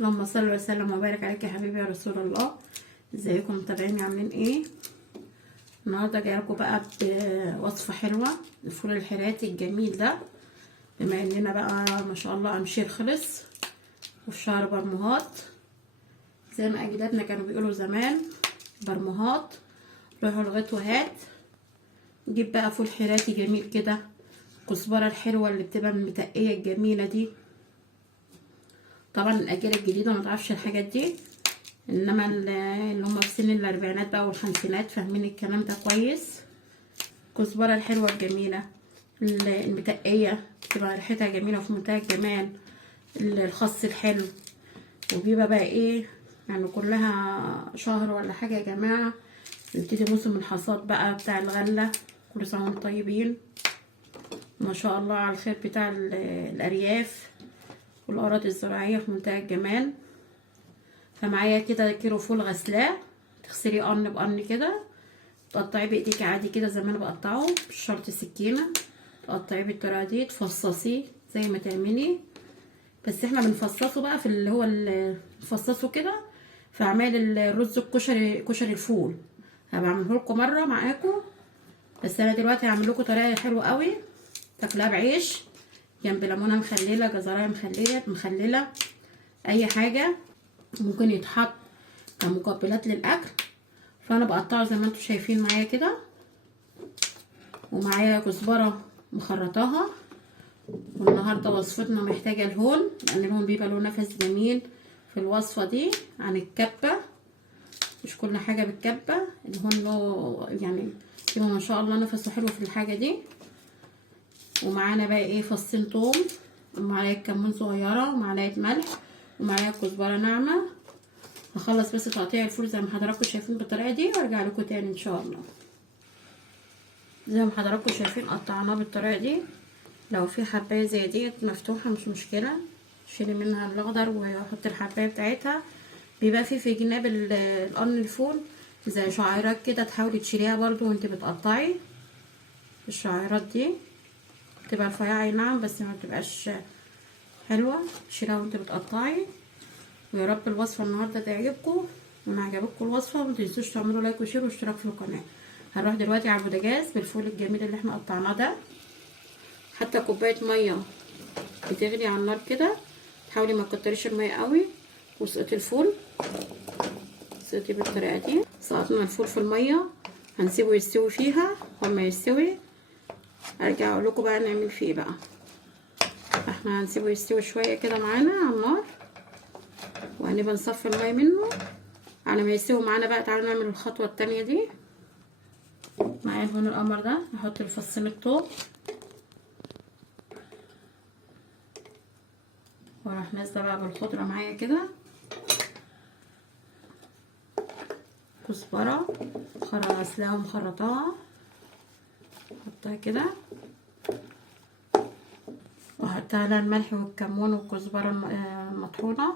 اللهم صل وسلم وبارك عليك يا حبيبي يا رسول الله. ازيكم متابعيني عاملين ايه؟ النهارده جايه لكم بقى بوصفه حلوه الفول الحراتي الجميل ده، بما اننا بقى ما شاء الله امشير خلص وفي شهر برمهات زي ما اجدادنا كانوا بيقولوا زمان. برمهات روحوا الغيط وهات، نجيب بقى فول حراتي جميل كده، الكزبره الحلوه اللي بتبقى المتقيه الجميله دي. طبعا الاجيال الجديده ما تعرفش الحاجات دي، انما اللي هم في سن الاربعينات بقى والخمسينات فاهمين الكلام ده كويس. الكزبره الحلوه الجميله المتقيه بتبقى ريحتها جميله في منتهى الجمال. الخس الحلو، وبيبقى بقى ايه يعني كلها شهر ولا حاجه يا جماعه، نبتدي موسم الحصاد بقى بتاع الغله. كل سنه وانتم طيبين، ما شاء الله على الخير بتاع الارياف والاراضي الزراعيه في منتهى الجمال. فمعايا كده كيلو فول غسلاه، تغسليه قرن بقرن كده، تقطعيه بايديك عادي كده زي ما انا بقطعه، مش شرط سكينه، تقطعيه بالطريقه دي، تفصصيه زي ما تعملي. بس احنا بنفصصه بقى في اللي هو نفصصه كده في اعمال الرز الكشري، كشري الفول. هبقى اعمله لكم مره معاكم، بس انا دلوقتي هعمل لكم طريقه حلوه قوي تاكلها بعيش جنب ليمونه مخلله، جزرايه مخلله، اي حاجه ممكن يتحط كمقبلات للاكل. فانا بقطعه زي ما انتم شايفين معايا كده، ومعايا كزبره مخرطاها. والنهارده وصفتنا محتاجه الهون، لان الهون بيبقى له نفس جميل في الوصفه دي عن الكبه. مش كل حاجه بالكبه، الهون له يعني بيبقى ما شاء الله نفسه حلو في الحاجه دي. ومعانا بقى ايه فصين توم، ومعلقه كمون صغيره، ومعلقه ملح، ومعايا كزبره ناعمه. هخلص بس تقطيع الفول زي ما حضراتكم شايفين بالطريقه دي وارجع لكم تاني ان شاء الله. زي ما حضراتكم شايفين قطعناه بالطريقه دي. لو في حبايه زي ديت مفتوحه مش مشكله، شيلي منها الاخضر وحطي الحبايه بتاعتها. بيبقى في جناب القرن الفول زي شعيرات كده، تحاولي تشيليها برضو وانت بتقطعي. الشعيرات دي تبقى رفيعه اي نعم، بس ما بتبقاش حلوه، شيليها وانت بتقطعي. ويا رب الوصفه النهارده تعجبكم، وما عجبتكم الوصفه ما تنسوش تعملوا لايك وشير واشتراك في القناه. هنروح دلوقتي على البوتاجاز بالفول الجميل اللي احنا قطعناه ده. حتى كوبايه ميه بتغلي على النار كده، حاولي ما تكتريش الميه قوي. وسقطي الفول، سقطي بالطريقه دي. سقطنا الفول في الميه، هنسيبه يستوي فيها. لما يستوي ارجع اقول لكم بقى نعمل فيه بقى. احنا هنسيبه يستوي شويه كده معانا على النار، وهنبقى نصفي الميه منه. على ما يستوي معانا بقى تعالوا نعمل الخطوه التانية دي. معايا الهون القمر ده، هحط الفصين الثوم، واروح نازله بقى بالخضره معايا كده. كزبره غسلاها ومخرطاها، احطها كده، واحط عليها الملح والكمون والكزبره المطحونه،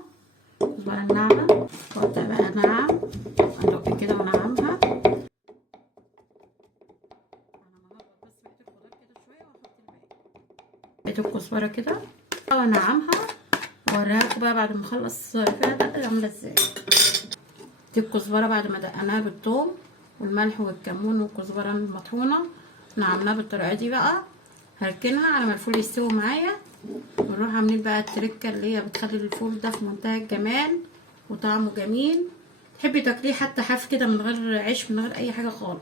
الكزبره الناعمه، واقطع بقى ناعم، ادق كده وانعمها. بقيت الكزبره كده وانعمها، واوريها لكم بقى بعد ما اخلص فيها دقه عامله ازاي. دي الكزبره بعد ما دقناها بالثوم والملح والكمون والكزبره المطحونه، نعملها بالطريقه دي بقى. هركنها على ما الفول يستوي معايا، ونروح عاملين بقى التركه اللي هي بتخلي الفول ده في منتهى الجمال وطعمه جميل. تحبي تاكليه حتى حاف كده من غير عيش، من غير اي حاجه خالص.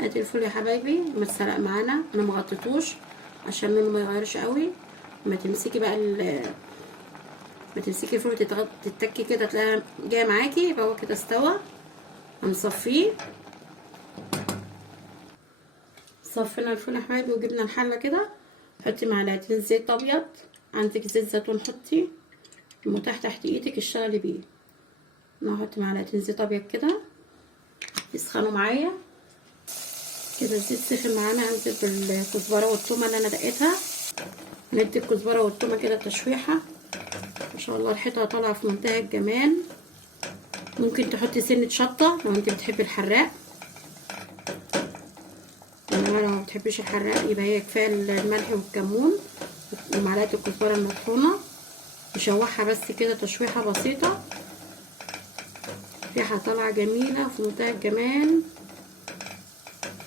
ادي الفول يا حبايبي متسلق معانا، انا ما غطيتوش عشان لونه ما يغيرش قوي. ما تمسكي بقى ما تمسكي الفول تتكي كده تلاقيها جايه معاكي، يبقى هو كده استوى. هنصفيه. صفينا الفول يا حبايبي وجبنا الحله كده. حطي معلقتين زيت ابيض، عندك زيت زيتون حطي، المتاح تحت ايدك اشتغلي بيه. انا هحط معلقتين زيت ابيض كده يسخنوا معايا كده. الزيت سخن معانا، هنزل بالكزبره والثومه اللي انا دقيتها. ندي الكزبره والثومه كده تشويحه. ما شاء الله ريحتها طالعه في منتهى الجمال. ممكن تحطي سنه شطه لو انت بتحبي الحراق، انما لو ما بتحبيش الحراق يبقى هي كفايه الملح والكمون ومعلقه الكزبره المطحونه. نشوحها بس كده تشويحه بسيطه. ريحه طالعه جميله في منتهى الجمال،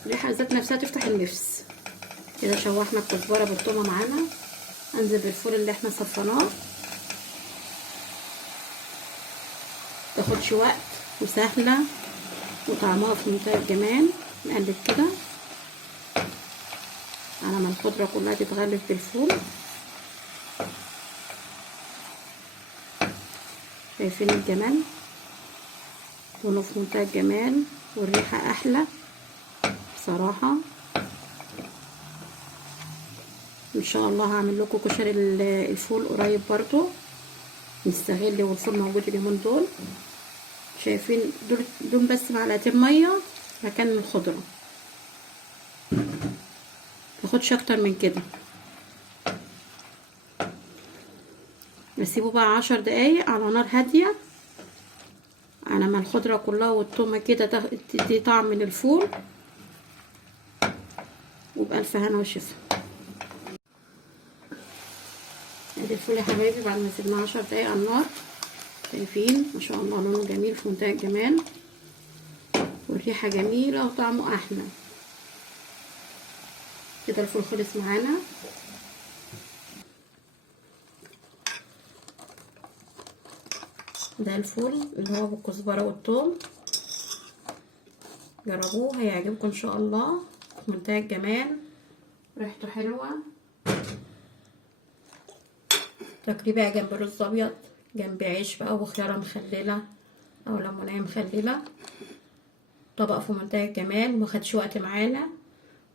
ريحه ذات نفسها تفتح النفس. كده شوحنا الكزبره بالثومه معانا. انزل بالفول اللي احنا صفيناه، متاخدش وقت وسهله وطعمها في منتهى الجمال. نقلب كده على ما الخضره كلها تتغلف بالفول. شايفين الجمال؟ لونه في منتهى الجمال والريحه احلى بصراحه. ان شاء الله هعمل لكم كشري الفول قريب برضو، نستغل والفول موجود اليومين دول. شايفين دول بس معلقتين ميه مكان الخضره، متاخدش اكتر من كده. نسيبه بقى 10 دقايق على نار هاديه على ما الخضره كلها والثومه كده تدي طعم من الفول. وبألف هنا وشفا. ادي الفول يا حبايبي بعد ما سيبناه 10 دقايق على النار. شايفين ما شاء الله لونه جميل في منتهى الجمال والريحه جميله وطعمه احلى. كده الفول خلص معانا. ده الفول اللي هو بالكزبره والثوم، جربوه هيعجبكم ان شاء الله. في منتهى الجمال، ريحته حلوه. تاكليه بقى جنب رز ابيض، جنب عيش بقى وخياره مخلله او ليمونيه مخلله. طبق في منتهى الجمال، مخدش وقت معانا،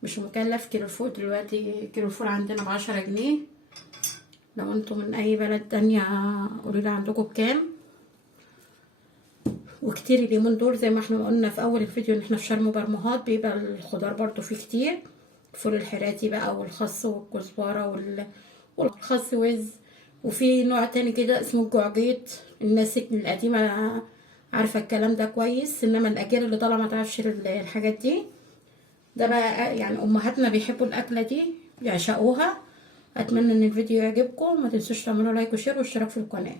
مش مكلف. كيلو الفول دلوقتي، كيلو الفول عندنا ب10 جنيه. لو انتم من اي بلد تانية قولولي عندكم بكام. وكتير اليومين دول زي ما احنا قلنا في اول الفيديو ان احنا في شرم برمهات بيبقى الخضار برضو فيه كتير. الفول الحراتي بقى والخس والكزبره والخس وز. وفي نوع تاني كده اسمه الجعجيط. الناس القديمه عارفه الكلام ده كويس، انما الاجيال اللي طالعه ما تعرفش الحاجات دي. ده بقى يعني امهاتنا بيحبوا الاكله دي، بيعشقوها. اتمنى ان الفيديو يعجبكم، ما تنسوش تعملوا لايك وشير واشتراك في القناه.